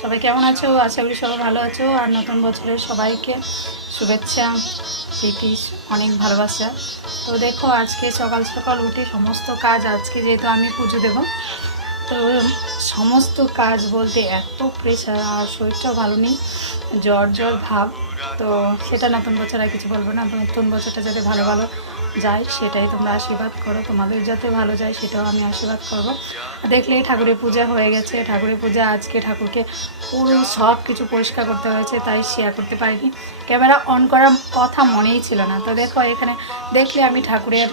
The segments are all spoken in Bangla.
সবাই কেমন আছো? আশা করি সবাই ভালো আছো। আর নতুন বছরের সবাইকে শুভেচ্ছা প্রীতি অনেক ভালোবাসা। তো দেখো আজকে সকাল সকাল উঠে সমস্ত কাজ আজকে যেহেতু আমি পুজো দেবো তো সমস্ত কাজ বলতে এত প্রেশার আর শরীরটাও ভালো নেই জ্বর জ্বর ভাব। তো সেটা নতুন বছর আর কিছু বলব না নতুন বছরটা যাতে ভালো ভালো যায় সেটাই তোমরা আশীর্বাদ করো। তোমাদের যাতে ভালো যায়, সেটাও আমি আশীর্বাদ করব। দেখলে ঠাকুরের পূজা হয়ে গেছে। ঠাকুরের পূজা আজকে ঠাকুরকে পুরো সব কিছু পরিষ্কার করতে হয়েছে, তাই শেয়ার করতে পারিনি। ক্যামেরা অন করার কথা মনেই ছিল না। তো দেখো, এখানে দেখলে আমি ঠাকুরের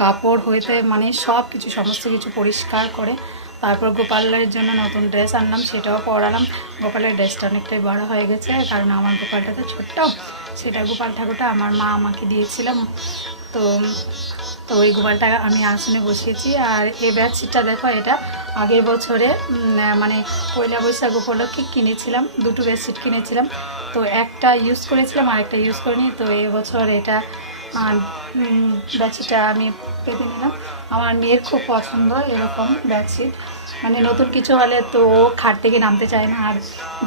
কাপড় হইতে মানে সব কিছু, সমস্ত কিছু পরিষ্কার করে তারপর গোপালের জন্য নতুন ড্রেস আনলাম, সেটাও পরালাম। গোপালের ড্রেসটা অনেকটাই বড় হয়ে গেছে, কারণ আমার গোপালটা তো ছোট্ট। সেটা গোপাল ঠাকুরটা আমার মা আমাকে দিয়েছিলাম তো তো ওই গোপালটা আমি আসনে বসিয়েছি। আর এ বেডশিটটা দেখো, এটা আগের বছরে মানে পয়লা বৈশাখ উপলক্ষে কিনেছিলাম। দুটো বেডশিট কিনেছিলাম। তো একটা ইউজ করেছিলাম আর একটা ইউজ করিনি। তো এবছর এটা বেডশিটটা আমি পেতে নিলাম। আমার মেয়ের খুব পছন্দ এরকম বেডশিট মানে নতুন কিছু হলে তো ও খাট থেকে নামতে চায় না। আর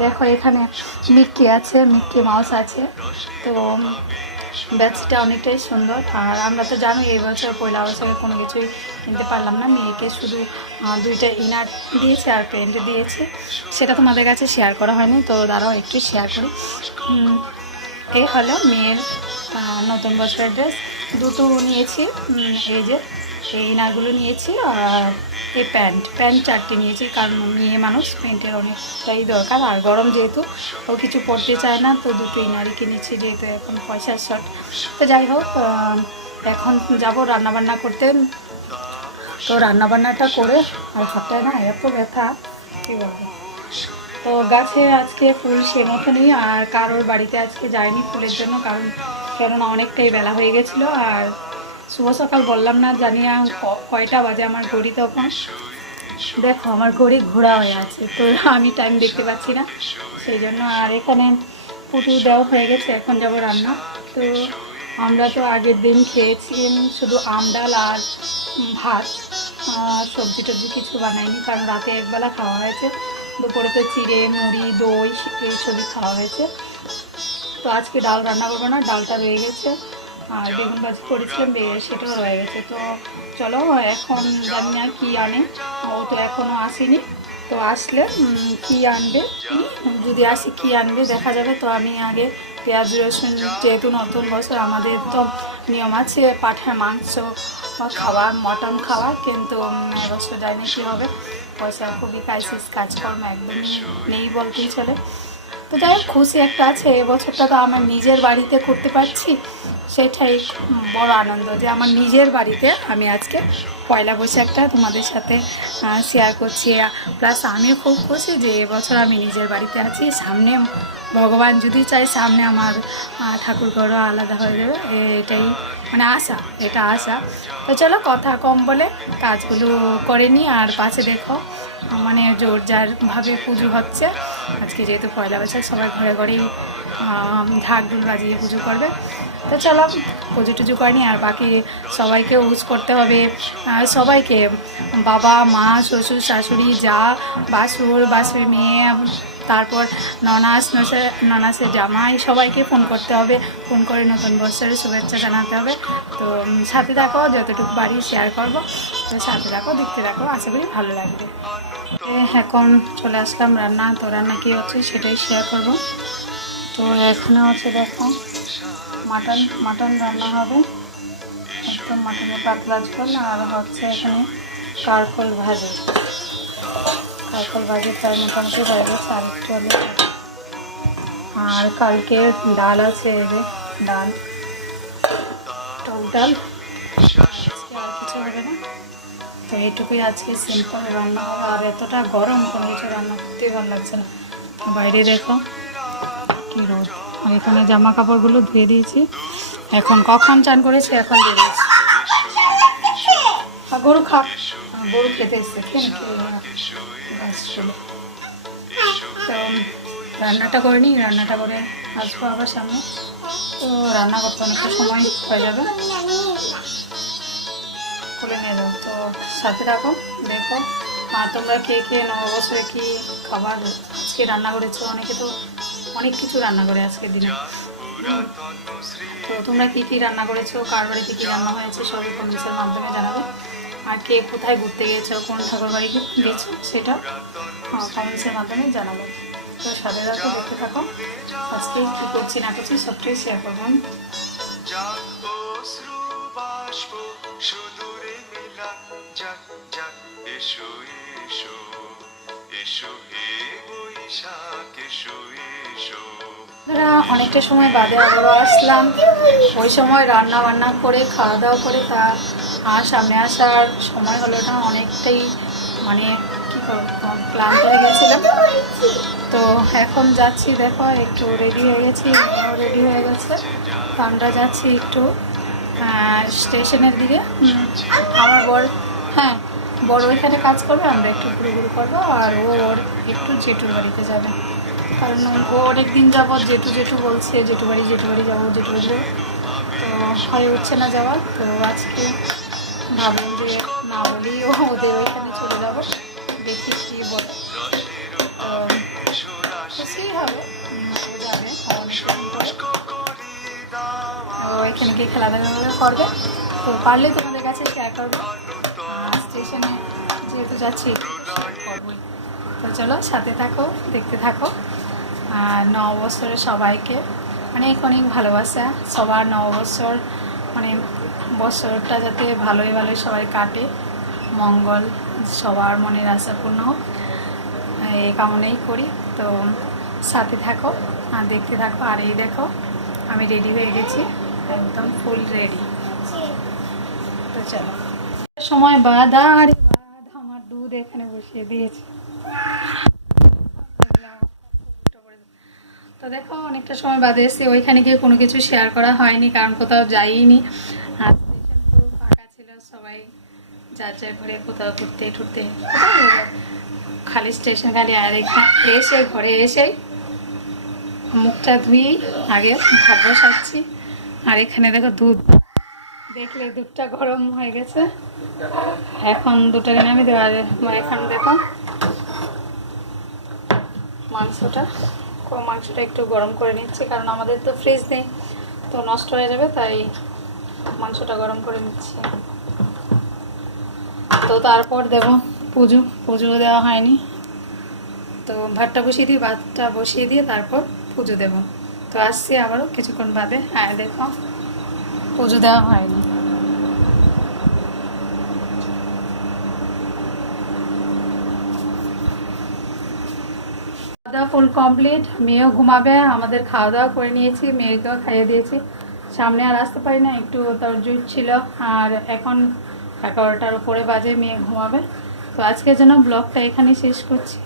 দেখো এখানে মিক্কি আছে মিক্কি মাউস আছে। তো ব্যাচটা অনেকটাই সুন্দর। আর আমরা তো জানি এই বছর, পয়লা বছরে কোনো কিছুই কিনতে পারলাম না। মেয়েকে শুধু দুইটা ইনার দিয়েছে আর প্যান্ট দিয়েছে। সেটা তোমাদের কাছে শেয়ার করা হয়নি, তো দাঁড়াও একটু শেয়ার করি। এই হলো মেয়ের নতুন বছরের ড্রেস দুটো নিয়েছি। এই যে, এই ইনারগুলো নিয়েছি আর এই প্যান্ট। প্যান্ট চারটে নিয়েছি কারণ মেয়ে মানুষ, প্যান্টের অনেকটাই দরকার। আর গরম যেহেতু, ও কিছু পরতে চায় না, তো দুটো ইনারই কিনেছি যেহেতু এখন পয়সার শর্ট তো যাই হোক এখন যাব রান্নাবান্না করতে। তো রান্নাবান্নাটা করে, আর হাতটায় না এত ব্যথা, কী বলব। তো গাছে আজকে ফুল সে মতনই আর কারোর বাড়িতে আজকে যায়নি ফুলের জন্য, কারণ কেননা অনেকটাই বেলা হয়ে গেছিল আর শুভ সকাল বললাম না, জানি না কয়টা বাজে আমার ঘড়ি তখন। দেখো, আমার ঘড়ি ঘোরা হয়ে আছে, তো আমি টাইম দেখতে পাচ্ছি না। সেই জন্য আর এখানে পুটু দেওয়া হয়ে গেছে, এখন যাব রান্না। তো আমরা তো আগের দিন খেয়েছি, শুধু আম, ডাল আর ভাত সবজি টবজি কিছু বানাইনি, কারণ রাতে একবেলা খাওয়া হয়েছে। দুপুরে তো চিড়ে, মুড়ি, দই এইসবই খাওয়া হয়েছে। তো আজকে ডাল রান্না করব না, ডালটা রয়ে গেছে। আর বেগুন ভাজি করেছিলাম সেটাও রয়ে গেছে। তো চলো, এখন জানি না কী আনে। ও তো এখনও আসেনি। তো আসলে কি আনবে? যদি আসি কি আনবে, দেখা যাবে। তো আমি আগে পেঁয়াজ, রসুন, যেহেতু নতুন বছর, আমাদের তো নিয়ম আছে পাঠার মাংস খাওয়া, মটন খাওয়া। কিন্তু এবছর জানি কী হবে। পয়সা খুবই ক্রাইসিস কাজকর্ম একদমই নেই বলতেই চলে। তো যাই হোক, খুশি একটা আছে এবছরটা তো আমার নিজের বাড়িতে করতে পারছি। সেটাই বড় আনন্দ যে আমার নিজের বাড়িতে আমি আজকে পয়লা বৈশাখটা তোমাদের সাথে শেয়ার করছি। প্লাস আমিও খুব খুশি যে এবছর আমি নিজের বাড়িতে আছি। সামনে ভগবান যদি চাই সামনে আমার ঠাকুর ঘরও আলাদা হয়ে যাবে। এটাই মানে আশা, এটা আশা। তো চলো কথা কম বলে কাজগুলো করে নিই আর পাশে দেখো। মানে জোর যারভাবে পুজো হচ্ছে। আজকে যেহেতু পয়লা বৈশাখ, সবাই ঘরে ঘরেই ঢাক ঢোল বাজিয়ে পুজো করবে। তো চলো, পুজো টুজো করিনি, আর বাকি সবাইকে উজ করতে হবে। সবাইকে, বাবা, মা, শ্বশুর, শাশুড়ি, যা, বাসুর বাসুর মেয়ে, তারপর ননাস, নসে, ননাসের জামাই, সবাইকে ফোন করতে হবে। ফোন করে নতুন বছরের শুভেচ্ছা জানাতে হবে। তো সাথে থাকো, যতটুকু বাড়ি শেয়ার করব। তো সাথে থাকো, দেখতে থাকো, আশা করি ভালো লাগবে। এখন চলে আসলাম রান্না। তো রান্না কী হচ্ছে সেটাই শেয়ার করব। তো এখানে হচ্ছে দেখো মাটন মাটন রান্না হবে। একদম মাটনের পাতলা ঝোল আর হচ্ছে এখানে কারকল ভাজি। কারকল ভাজি প্রায় মোটামুটি হয়ে গেছে, আর একটু হলে আর কালকে ডাল আছে এই যে, ডাল। টক ডাল। আর কিছু হবে না। এইটুকুই আজকে সিম্পল রান্না হবে। আর এতটা গরম কোনো কিছু রান্না করতেই ভালো লাগছে না। বাইরে দেখো কি রোদ। আর এখানে জামা কাপড়গুলো ধুয়ে দিয়েছি। এখন কখন চান করেছি এখন দিয়ে দিয়েছি। গরু আর গরু খেতে এসছে। খেয়ে তো রান্নাটা করে নিই। রান্নাটা করে আসব আবার সামনে। তো রান্না করতে অনেকটা সময় হয়ে যাবে। খুলে নিয়ে যাব তো সাথে থাকো, দেখো। আর তোমরা কে কে নববছরে কি খাবার আজকে রান্না করেছ? অনেকে তো অনেক কিছু রান্না করে আজকের দিনে। তো তোমরা কী কী রান্না করেছ? কার বাড়িতে কী রান্না হয়েছে? সবই কমেন্টসের মাধ্যমে জানাবে। আর কে কোথায় ঘুরতে গিয়েছো? কোন ঠাকুর বাড়ি গিয়েছো? সেটা কমেন্টসের মাধ্যমে জানাবে। তো সাথে থাকো, দেখতে থাকো। আজকে কী করছি, না করছি, সবটাই শেয়ার করব এসো এসো এসো হে বৈশাখ, এসো এসো। অনেকটা সময় বাদে আবারও আসলাম। ওই সময় রান্না বান্না করে খাওয়া দাওয়া করে তা আর সামনে আসার সময় হলো না, অনেকটাই মানে কী ক্লান্ত হয়ে গেছিলাম। তো এখন যাচ্ছি, দেখো, একটু রেডি হয়ে গেছি রেডি হয়ে গেছে। তো আমরা যাচ্ছি একটু স্টেশনের দিকে। আমার বর হ্যাঁ বড় এখানে কাজ করবে, আমরা একটু ঘুরে ঘুরে করব, আর ও ওর একটু জেঠুর বাড়িতে যাবে। কারণ ও অনেক দিন যাবৎ জেঠু জেঠু বলছে, জেঠু বাড়ি জেঠু বাড়ি যাব, জেঠু বাড়ি তো হয়ে উঠছে না যাওয়ার, তো আজকে ভাবলাম যে না বলি ও ওদের ওইখানে চলে যাব। দেখি কি বলে। যাবে ও এখানে গিয়ে খেলাধুলা করবে। তো পারলে তোমাদের কাছে শেয়ার করব। স্টেশনে যেহেতু যাচ্ছি তো চলো সাথে থাকো, দেখতে থাকো। আর নববৎসরে সবাইকে অনেক অনেক ভালোবাসা। সবার নববৎসর মানে বছরটা যাতে ভালোই ভালোই সবাই কাটে। মঙ্গল সবার মনের আশা পূর্ণ হোক। এই কামনাই করি। তো সাথে থাকো, আর দেখতে থাকো। আর এই দেখো, আমি রেডি হয়ে গেছি। একদম ফুল রেডি তো চলো। সময় বাদ আর বাদ আমার দুধ এখানে বসিয়ে দিয়েছি। তো দেখো, অনেকটা সময় বাদে এসে ওইখানে গিয়ে কোনো কিছু শেয়ার করা হয়নি, কারণ কোথাও যাইনি। আর ফাঁকা ছিল, সবাই যার যার ঘরে কোথাও ঘুরতে কোথাও খালি স্টেশন খালি আর এখানে এসে, ঘরে এসে মুখটা ধুয়েই আগে ভাত বসাচ্ছি। আর এখানে দেখো দুধ। দেখলে দুধটা গরম হয়ে গেছে। এখন দুটাকে নামিয়ে দেওয়া আর এখানে দেখো মাংসটা। মাংসটা একটু গরম করে নিচ্ছি, কারণ আমাদের তো ফ্রিজ নেই, তো নষ্ট হয়ে যাবে, তাই মাংসটা গরম করে নিচ্ছি। তো তারপর দেব পুজো। পুজো দেওয়া হয়নি। তো ভাতটা বসিয়ে দিই, ভাতটা বসিয়ে দিয়ে তারপর পুজো দেব। তো আসছি আবারও কিছুক্ষণ বাদে। হ্যাঁ দেখো, পুজো দেওয়া হয়নি খাওয়া দাওয়া ফুল কমপ্লিট মেয়েও ঘুমাবে, আমাদের খাওয়া দাওয়া করে নিয়েছি, মেয়েকেও খাইয়ে দিয়েছি। সামনে আর আসতে পারি না, একটু তোর জুট ছিল। আর এখন এগারোটার উপরে বাজে, মেয়ে ঘুমাবে। তো আজকের জন্য ব্লগটা এখানেই শেষ করছি।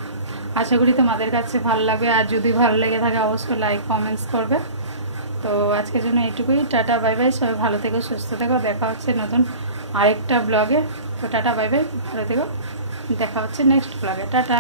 আশা করি তোমাদের কাছে ভালো লাগবে। আর যদি ভালো লেগে থাকে, অবশ্যই লাইক কমেন্টস করবে। তো আজকের জন্য এইটুকুই। টাটা বাই বাই সবাই ভালো থেকো, সুস্থ থেকো। দেখা হচ্ছে নতুন আরেকটা ব্লগে। তো টাটা বাই বাই ভালো থেকো। দেখা হচ্ছে নেক্সট ব্লগে। টাটা।